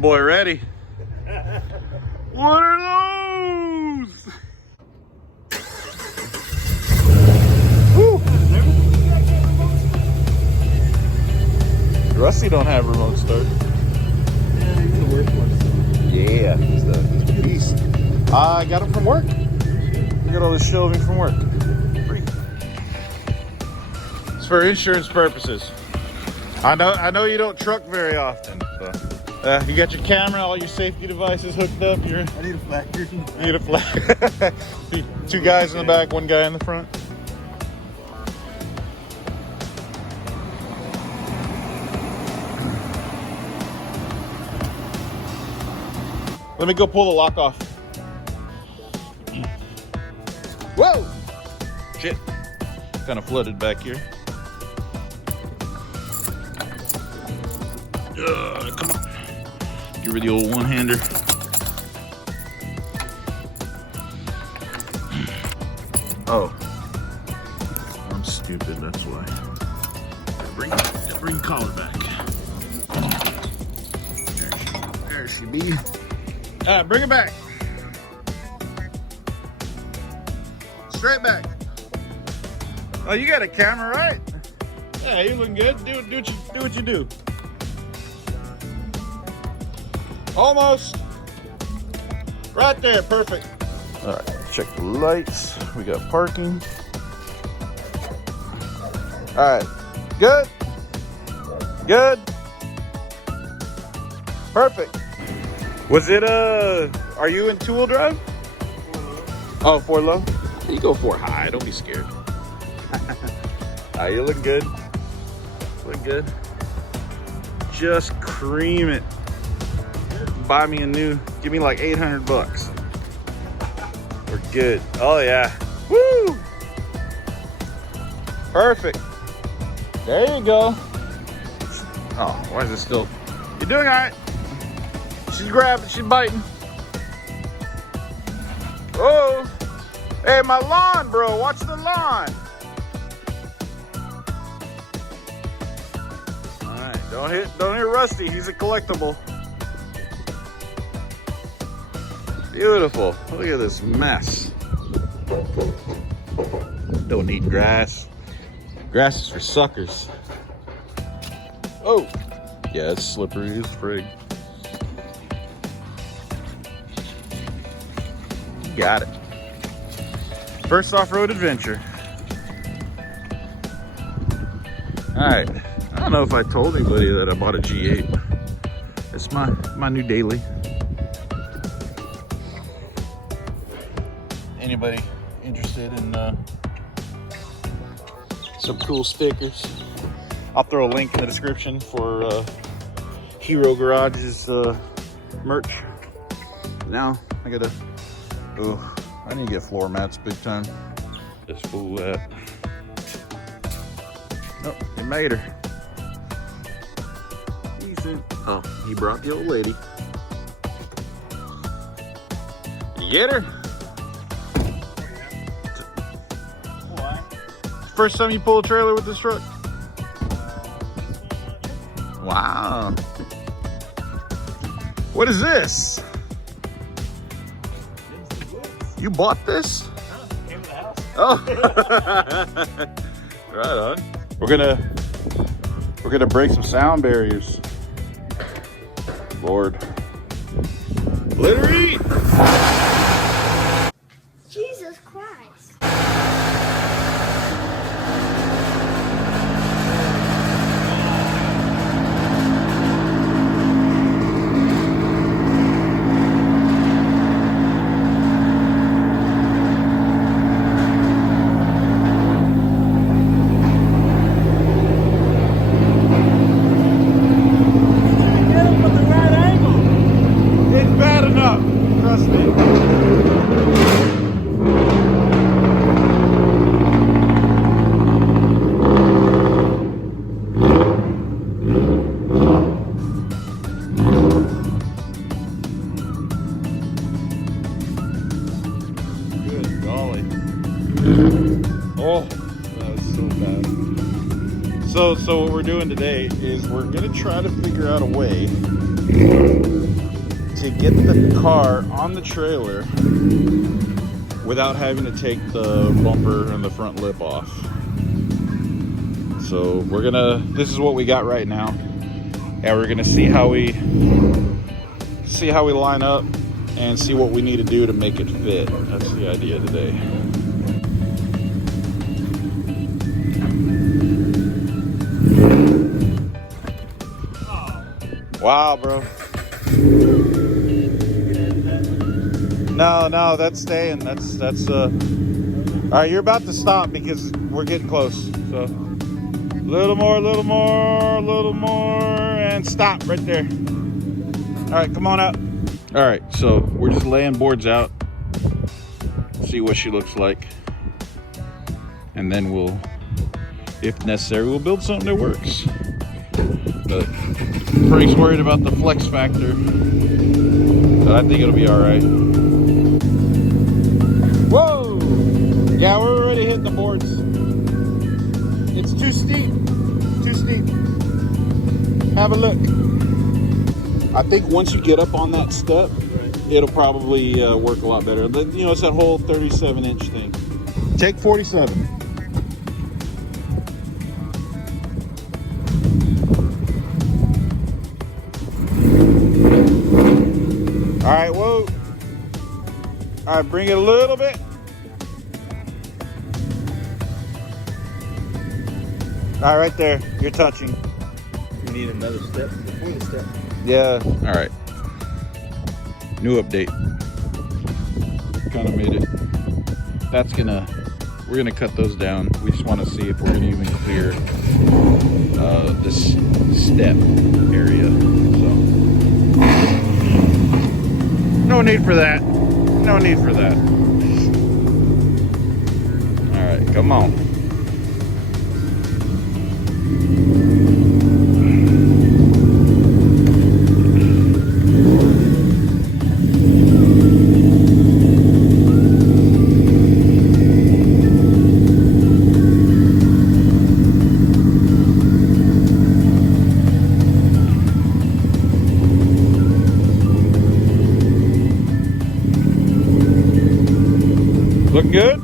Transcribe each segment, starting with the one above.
boy ready. What are those? Woo. Rusty don't have remote start. Yeah, he's the worst one. Yeah, he's the beast. I got him from work. I got all this shelving from work. Free. It's for insurance purposes. I know you don't truck very often. So. You got your camera, all your safety devices hooked up. I need a flag. You need a flag. 2 guys in the back, 1 guy in the front. Let me go pull the lock off. Whoa! Shit. Kind of flooded back here. Come on. Give her the old one-hander. Oh. I'm stupid, that's why. Bring collar back. There she be. Bring it back. Straight back. Oh, you got a camera, right? Yeah, you looking good. Do what you do. Almost. Right there, perfect. All right, check the lights. We got parking. All right, good. Good. Perfect. Was it are you in 2-wheel drive? 4 low. Oh, 4 low? You go 4 high, don't be scared. You looking good. Look good. Just cream it. Buy me a new, give me like 800 bucks. We're good. Oh yeah. Woo! Perfect. There you go. Oh, why is it still? You're doing all right. She's grabbing, she's biting. Oh, hey, my lawn, bro. Watch the lawn. All right, don't hit Rusty. He's a collectible. Beautiful. Look at this mess. Don't need grass. Grass is for suckers. Oh, yeah, it's slippery as frig. Got it. First off-road adventure. All right. I don't know if I told anybody that I bought a G8. It's my new daily. Anybody interested in some cool stickers? I'll throw a link in the description for Hero Garage's merch. Now I gotta. Oh, I need to get floor mats big time. Just fool that. Nope, he made her. Decent. Oh, he brought the old lady. You get her? Why? First time you pull a trailer with this truck? Wow. What is this? You bought this? No, it came with the house. Oh. Right on. We're gonna break some sound barriers. Lord. Let her eat. Jesus Christ. It's bad enough. Trust me. So what we're doing today is we're gonna try to figure out a way to get the car on the trailer without having to take the bumper and the front lip off. So this is what we got right now, and we're gonna see how we line up and see what we need to do to make it fit. That's the idea today. Wow, bro. No, that's staying. That's all right, you're about to stop because we're getting close. So little more, and stop right there. All right, come on up. All right, so we're just laying boards out, see what she looks like, and then we'll, if necessary, we'll build something that works. But Frank's worried about the flex factor, but I think it'll be all right. Whoa! Yeah, we're already hitting the boards. It's too steep. Too steep. Have a look. I think once you get up on that step, it'll probably work a lot better. You know, it's that whole 37-inch thing. Take 47. All right, whoa. All right, bring it a little bit. All right, right there. You're touching. We need another step before the step. Yeah. All right. New update. Kind of made it. We're gonna cut those down. We just want to see if we're gonna even clear this step area. So no need for that. No need for that. All right, come on. Looking good?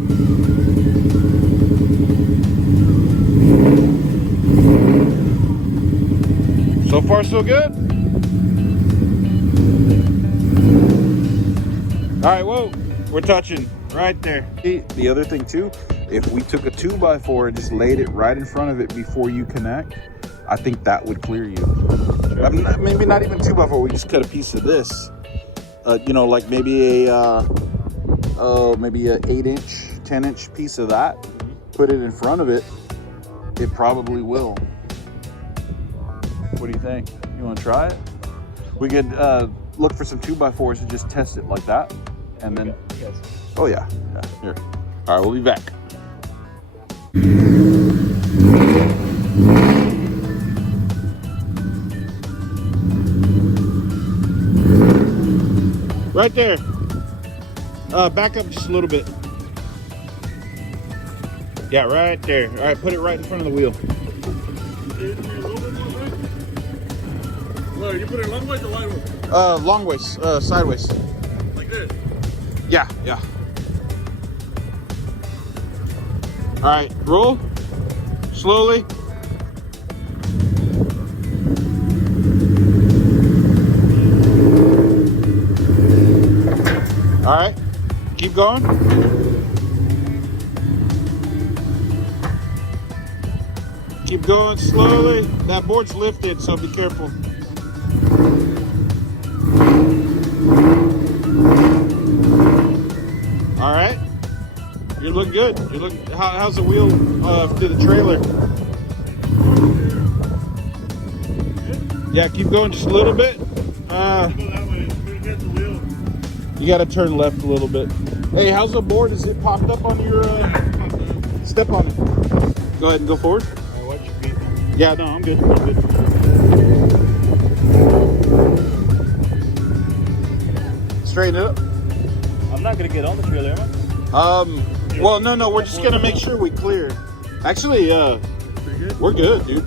So far, so good? All right, whoa, we're touching right there. The other thing too, if we took a 2x4 and just laid it right in front of it before you connect, I think that would clear you. Sure. Maybe not even 2x4, we just cut a piece of this. You know, like maybe maybe an 8-inch, 10-inch piece of that. Put it in front of it. It probably will. What do you think? You want to try it? We could look for some 2x4s and just test it like that, and then. Yes. Oh yeah. Here. All right, we'll be back. Right there. Back up just a little bit. Yeah, right there. All right, put it right in front of the wheel. Well, you put it long ways or wide ways? Long ways, sideways. Like this? Yeah. All right, roll. Slowly. All right, keep going. Keep going slowly. That board's lifted, so be careful. All right, you're looking good. You're looking. How's the wheel to the trailer? Yeah, keep going just a little bit. You got to turn left a little bit. Hey, how's the board? Is it popped up on your step on it? Go ahead and go forward. Watch your feet. Yeah, no, I'm good. Straighten it up. I'm not gonna get on the trailer, am I? Well, no, we're just gonna make sure we clear. Actually, We're good, dude.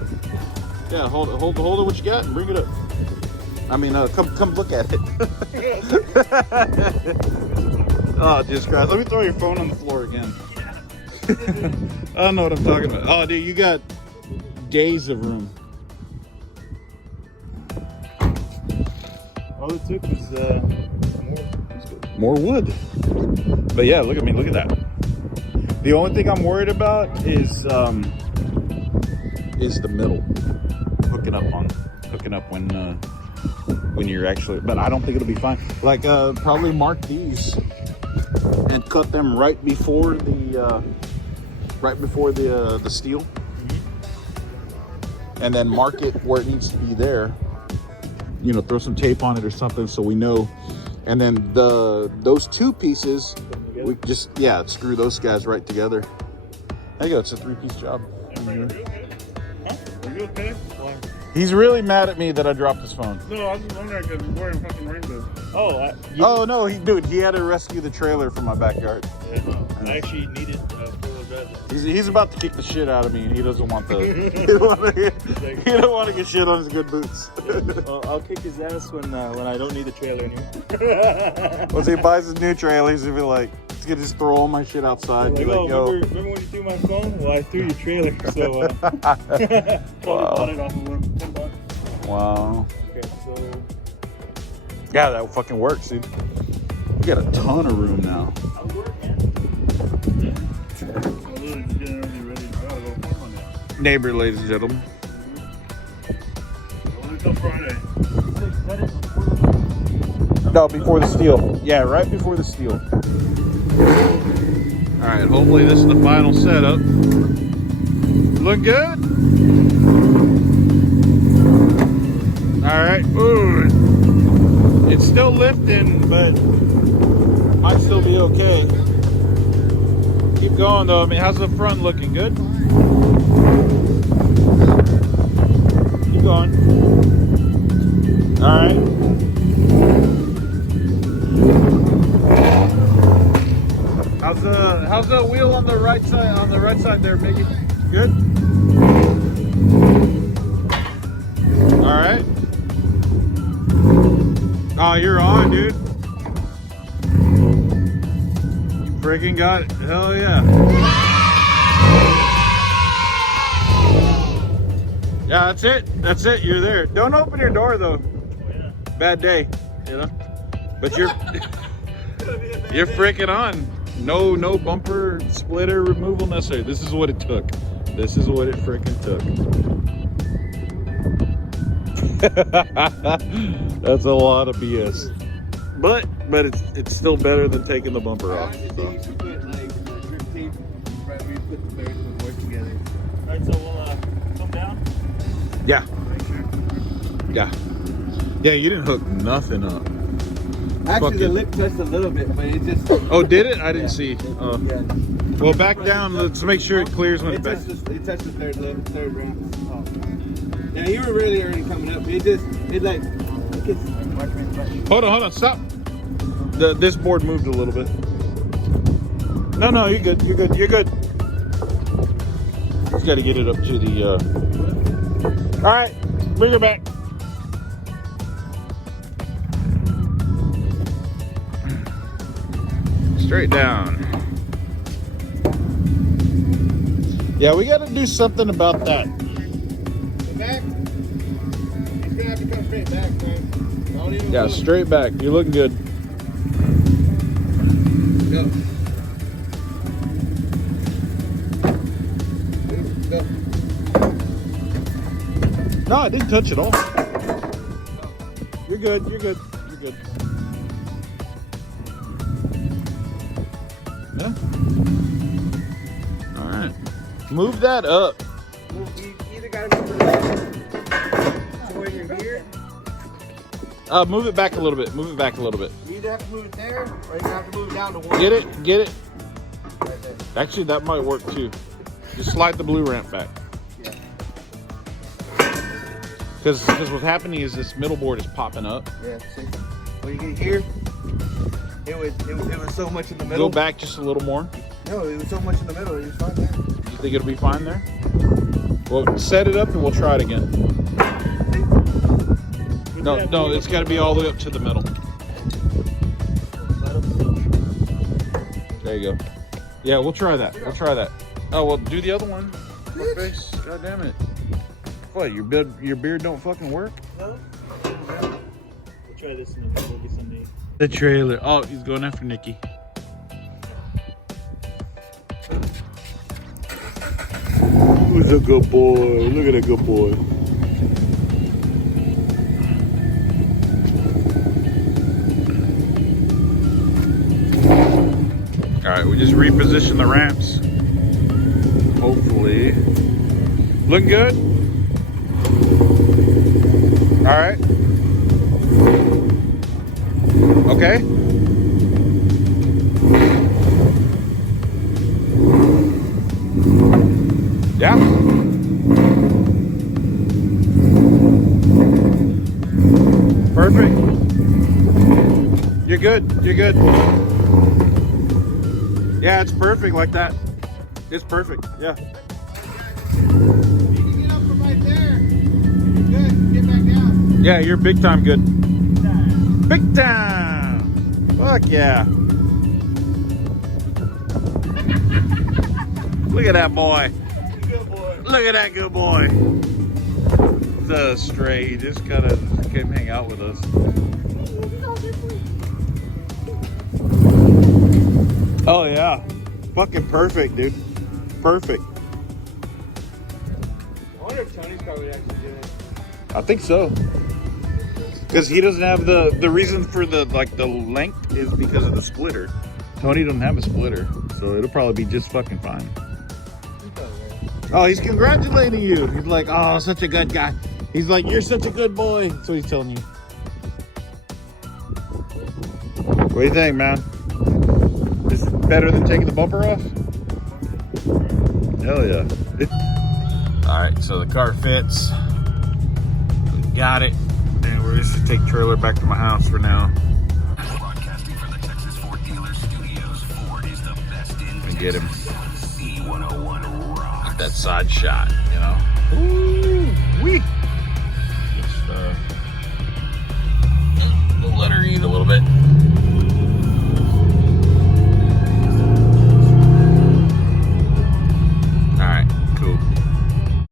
Yeah, hold it what you got and bring it up. I mean, come look at it. Oh, Jesus Christ. Let me throw your phone on the floor again. I don't know what I'm talking about. Oh, dude, you got days of room. All it took was More wood. But yeah, look at me, look at that. The only thing I'm worried about is the middle. Hooking up when you're actually, but I don't think it'll be fine. Like probably mark these and cut them right before the steel. And then mark it where it needs to be there. You know, throw some tape on it or something so we know. And then those two pieces, we just, yeah, screw those guys right together. There you go, it's a 3-piece job. Huh? Are you okay? Why? He's really mad at me that I dropped his phone. No, I was just wondering because we're wearing fucking rainbow. Oh, Oh no, he had to rescue the trailer from my backyard. Yeah, no, I actually needed four-wheel drive. He's about to kick the shit out of me, and he doesn't want the. he don't want to get shit on his good boots. I'll kick his ass when I don't need the trailer anymore. Once he buys his new trailer, he's gonna be like, he's gonna just throw all my shit outside. Be like, yo. Remember when you threw my phone? Well, I threw your trailer, so bought it off of him. Wow. Okay, so yeah, that fucking works, dude. We got a ton of room now. I'll work, man. Neighbor, ladies and gentlemen. Until Friday. No, before the steel. Yeah, right before the steel. All right, hopefully this is the final setup. Look good? All right. Ooh. It's still lifting, but might still be okay. Keep going though. I mean, how's the front looking? Good? Keep going. All right. How's the wheel on the right side? On the right side there, Mickey. Good. All right. Oh, you're on, dude. You freaking got it. Hell yeah. Yeah, that's it. That's it. You're there. Don't open your door though. Bad day, you know. But you're you're freaking on. No bumper splitter removal necessary. This is what it took. This is what it freaking took. That's a lot of BS. But it's still better than taking the bumper off. So. Alright, so we'll come down? Yeah. Yeah. Yeah, you didn't hook nothing up. Actually, the lip touched a little bit, but it just... Oh, did it? I didn't see. Yeah. Well, back down. Let's make sure it clears when it's back. It touched the third round. Oh. Yeah, you were really already coming up. It like... Hold on, stop. This board moved a little bit. No, you're good. You're good. Just got to get it up to the... All right, bring her back. Straight down. Yeah, we got to do something about that. The back? He's gonna have to come straight back, man. Don't even Yeah, straight back. You're looking good. Go. Go. No, I didn't touch it all. You're good. Yeah. All right. Move that up. You either gotta move the left to where you're here. Move it back a little bit. You either have to move it there, or you have to move it down to one. Get it. Right there. Actually, that might work too. Just slide the blue ramp back. Yeah. Because what's happening is this middle board is popping up. Yeah, see? When you get here, it was so much in the middle. Go back just a little more. No, it was so much in the middle. It was fine there. You think it'll be fine there? Well, set it up and we'll try it again. No, it's got to be all the way up to the middle. There you go. Yeah, we'll try that. We'll try that. Oh, well, do the other one. Fuck face. God damn it. What, your beard don't fucking work? No. We'll try this and there'll be some. The trailer. Oh, he's going after Nikki. Who's a good boy? Look at that good boy. All right, we just reposition the ramps. Hopefully. Looking good? All right. Okay. Yeah. Perfect. You're good. You're good. Yeah, it's perfect like that. It's perfect. Yeah. You can get up from right there. You're good. Get back down. Yeah, you're big time good. Big time. Fuck yeah. Look at that boy. Good boy. Look at that good boy. The stray. He just kind of came hang out with us. Oh yeah. Fucking perfect, dude. Perfect. I wonder if Tony's car would actually do it. I think so. Because he doesn't have the reason for the length is because of the splitter. Tony doesn't have a splitter, so it'll probably be just fucking fine. Oh, he's congratulating you. He's like, oh, such a good guy. He's like, you're such a good boy. That's what he's telling you. What do you think, man? Is it better than taking the bumper off? Hell yeah. All right, so the car fits. We got it. And we're just gonna take trailer back to my house for now. Broadcasting from the Texas Ford Dealer Studios, Ford is the best in And get him. C101 rocks. That side shot, you know. Ooh, wee.